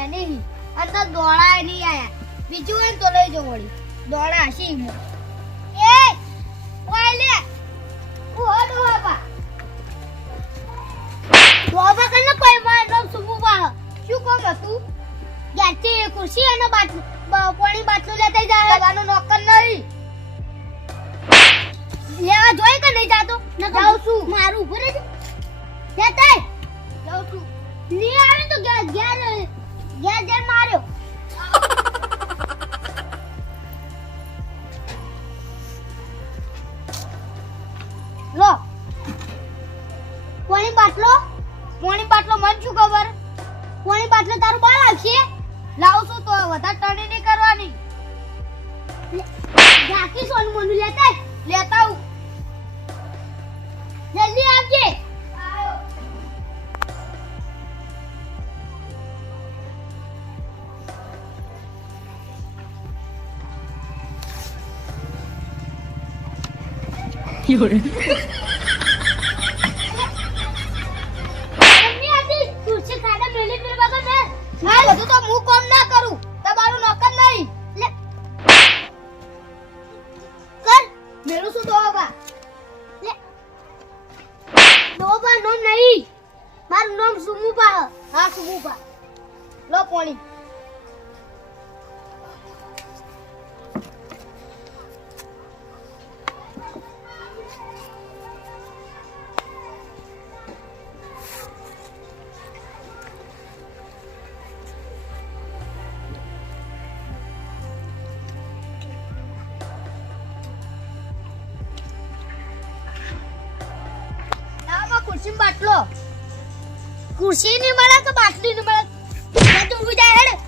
એની અંદર દોડા નહીં આયા બીજું હોય ને તો લઈ જો વળી દોડા હસી એ ઓય લે ઓડો બાબા દોબા કને કોઈ માં નામ સુમુબા શું કોમ હતું ગાતી ખુરશી અને પાણી બાટલો લેતા જાય બાનો નોકર નહીં લેવા જોઈ કે નહીં જાતો ન જાઉં છું મારું ઉપર જ લેતા જાઉં છું ની આવે તો ગયા માર્યો લો પાણી બાટલો મન શું ખબર પાણી બાટલો તારું બાળ આવશે લાવશું તો વધારે ટણી નહીં કરવાની બાકી સોનું મનુ લેતા આવું જલ્દી આવજે Llore. બધું તો હું કામ ના કરું તમારું નોકર નહીં લે કર મેરું શું દોબા લે દોબા નો નહીં મારું નામ સુમુબા હા સુમુબા લો પાણી બાટલો ખુરશી ની મળે કે બાટલી ની મળે તો ઉભી જાય હેડ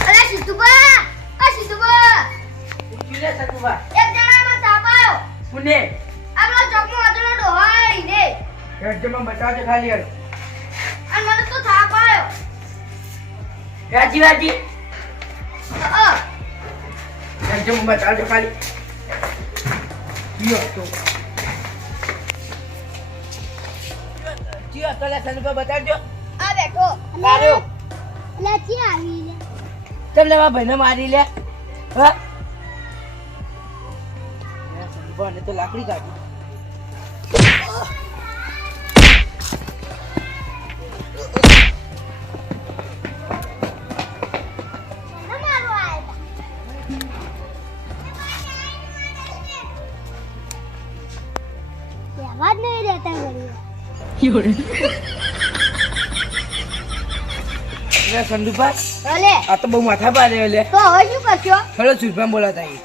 અરે સિદ્ધુબા ઉઠીલે સતુબા એક જણામાં સાપ આવ્યો પુને આપણો ચોકમાં અદનો ડોહાઈ ને રાજ્યમાં બતાવજો ખાલી યાર અને મને તો થાપ આવ્યો રાજી રાજી અ રાજ્યમાં બતાવજો ખાલી યો તો જીઓ તો લે સનુબા બતાવજો આ બેઠો કાર્યો લે ચી આવી લે તમને મારા ભાઈને મારી લે હા સનુબા ને તો લાકડી કાઢી આવાજ નહીં રહેતા ઘડી Llore. લે સંદુપા ભલે આ તો બહુ માથા પાડે લે તો હવે શું કરશો હલો સુરપામ બોલાતા ઈ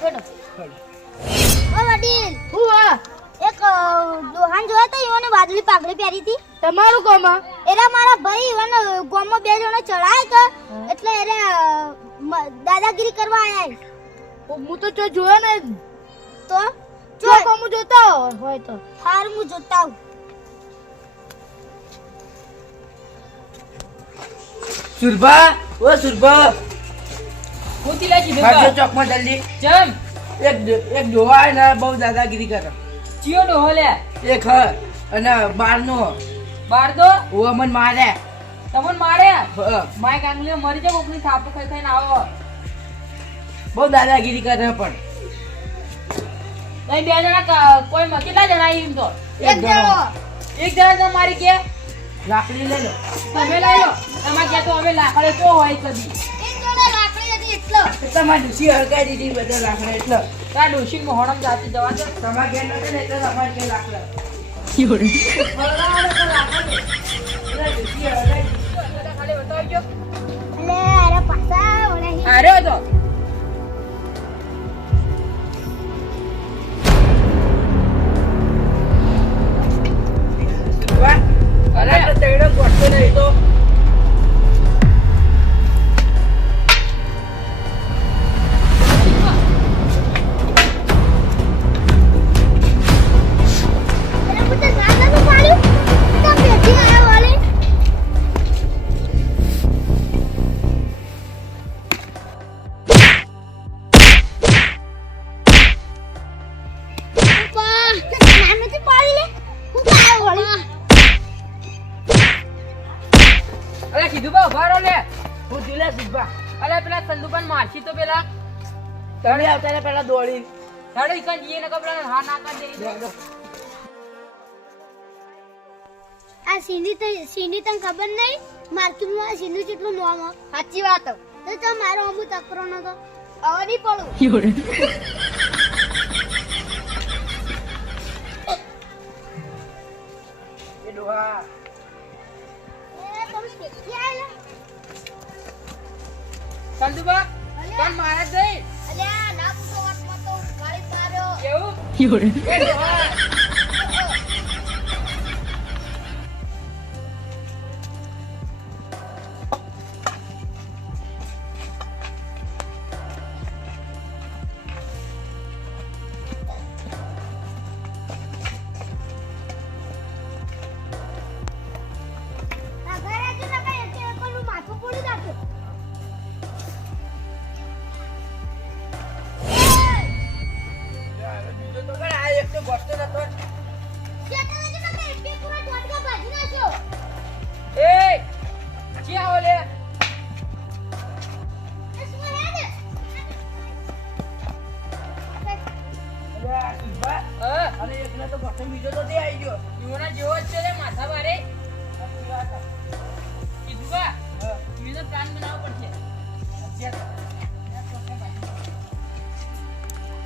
ઓ વડીલ હું એક દોહાન જોયા તો ઈઓને વાદળી પાઘડી પહેરી હતી તમારું કોમાં એરા મારા ભાઈ ઈવન ગોમમાં બે જણા ચડાય તો એટલે એરે દાદાગીરી કરવા આયા હું તો જો જોયો ને તો જો કોમ જોતા હોય તો હાર હું જોતા હું સુરભા ઓ સુરભા હું તીલા જી ખાજો ચોકમાં જલ્દી જમ એક ડોહા ને બહુ દાદાગીરી કરે ચિયો ડોહો લે એક હ અને બારનો બાર દો ઓ અમન મારે તમને મારે હ માય કાંગલીઓ મરી જાય કોકની થાપ ખાઈ ખાઈને આવો બહુ દાદાગીરી કરે પણ તમે બે જણા કોઈ કેટલા જણા એમ તો એક જણો એક જણા તો મારી કે લાકડી લઈ લો તમે લઈ લો તમારે કે તો અમે લાકડે તો હોય કદી એક જણો લાકડી હતી એટલો તમારે ડૂસી હળગાઈ દીધી બધા લાકડા એટલે તા ડોશી મોહણમ જાતી જવા દો તમારે ઘેર નથી ને એટલે તમારે ઘેર લાકડા Llore. હળગાવાનો તો લાકડા ને. એટલે ડૂસી હળગાઈ દીધી. ખાલી બતાવજો અલે અરે પાછા ઓલે આર્યો તો વાહ અરે આપણે તૈડો ગોઠતો નહીં તો અરે હું તો ગાડાનું પાડ્યું તો પેટી આવ્યો અરે કીધું બા ઉભા રહો લે. હું જીલે સીધા અરે પેલા સંદુપાન મારશી તો પેલા તમે આવતા રહ્યા પેલા દોડી હેડો ઈકન જઈએ ને પેલા હા ના કરી દે. આ સીની તને ખબર નહીં માર્કેટમાં આ સીનું કેટલું નામ હોય. સાચી વાત તો તો મારો અમુ તકરો નતો હવે નહીં પડું. એ ડોહા એ તમે કેટલી આયેલા? સંદુબા કોણ મારે જ નહીં અલ્યા ના પૂછો વાતમાં તો ગાડી માર્યો. કેવું એ ડોહા. આ ઘરે જ નકા એટલે પેલું માથું ફોડી નાખ્યું. બીજો તો કઈ આ એક તો ગોઠતો નતો શેઠાને જ નકા એટલે પૂરા ટોટકા ભાજી નાખ્યો. એ ક્યાં આવો લે. એ શું હે ને? અરે આ સીધા હા અને એકને તો ગોઠો બીજો તો તે આવી ગયો ઈવોના જેવો જ છે લે માથા મારે. સાચી વાત છે. કીધું બા હા. ઈવોનો પ્લાન બનાવવો પડશે.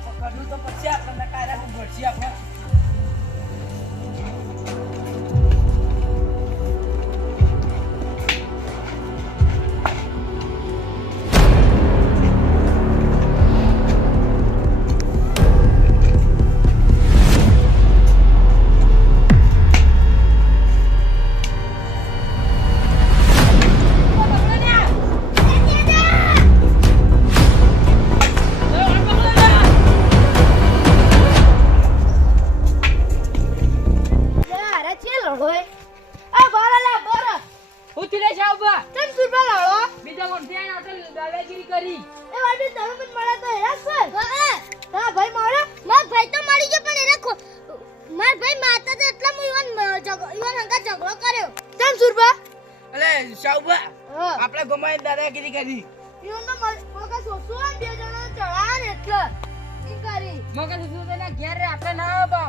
પકડવું તો પછી આપણને કાયદા ભરશી આપણે અરે છે લડોય. આ બારાલા બારા હું ચીલે જાવ બા તમ સુરબા લડો. બીજા મોટી આને તો દાદાગીરી કરી. એ વાડી તમે પણ મળે તો હેરાસ કર. હા ભાઈ મારો માર ભાઈ તો મળી ગયો પણ એને માર ભાઈ માતા તો એટલા મુ ઈવન હંગા ઝઘડો કર્યો. તમ સુરબા અલે શાહબા હા આપણે ગમાય દાદાગીરી કરી ઈવન તો મગા સોસો બે જણા ચડા ને એટલે ઈ કરી. મગજ શું તેના ઘેર રે આપણે ના આવો.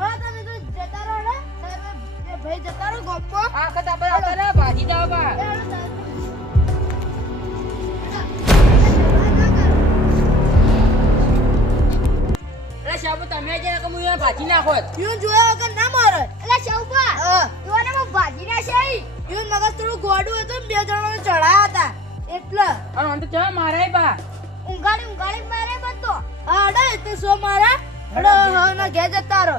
હા તમે તો જતા રહો ને સાહેબ એ ભાઈ જતા રહો ગપ્પો. આ વખત આપણે આવતા રહ્યા ભાજી જાવ બા. એ હાલો સાહેબ. અરે સાહેબ તમે જે રકમ ઈવોને ભાજી નાખો. ઈવન જોયા વગર ના મારે. એટલે શૌપા ઈવને મો ભાજી ના છે. ઈવન મગજ થોડું ગોડું હતું ને બે જણા ચડાયા હતા એટલે અને આમ તો ચા મારાય બા. ઊંઘાડી મારે બધો. હા અડે તે સો મારા અડે હા ના ઘેર જતા રહો.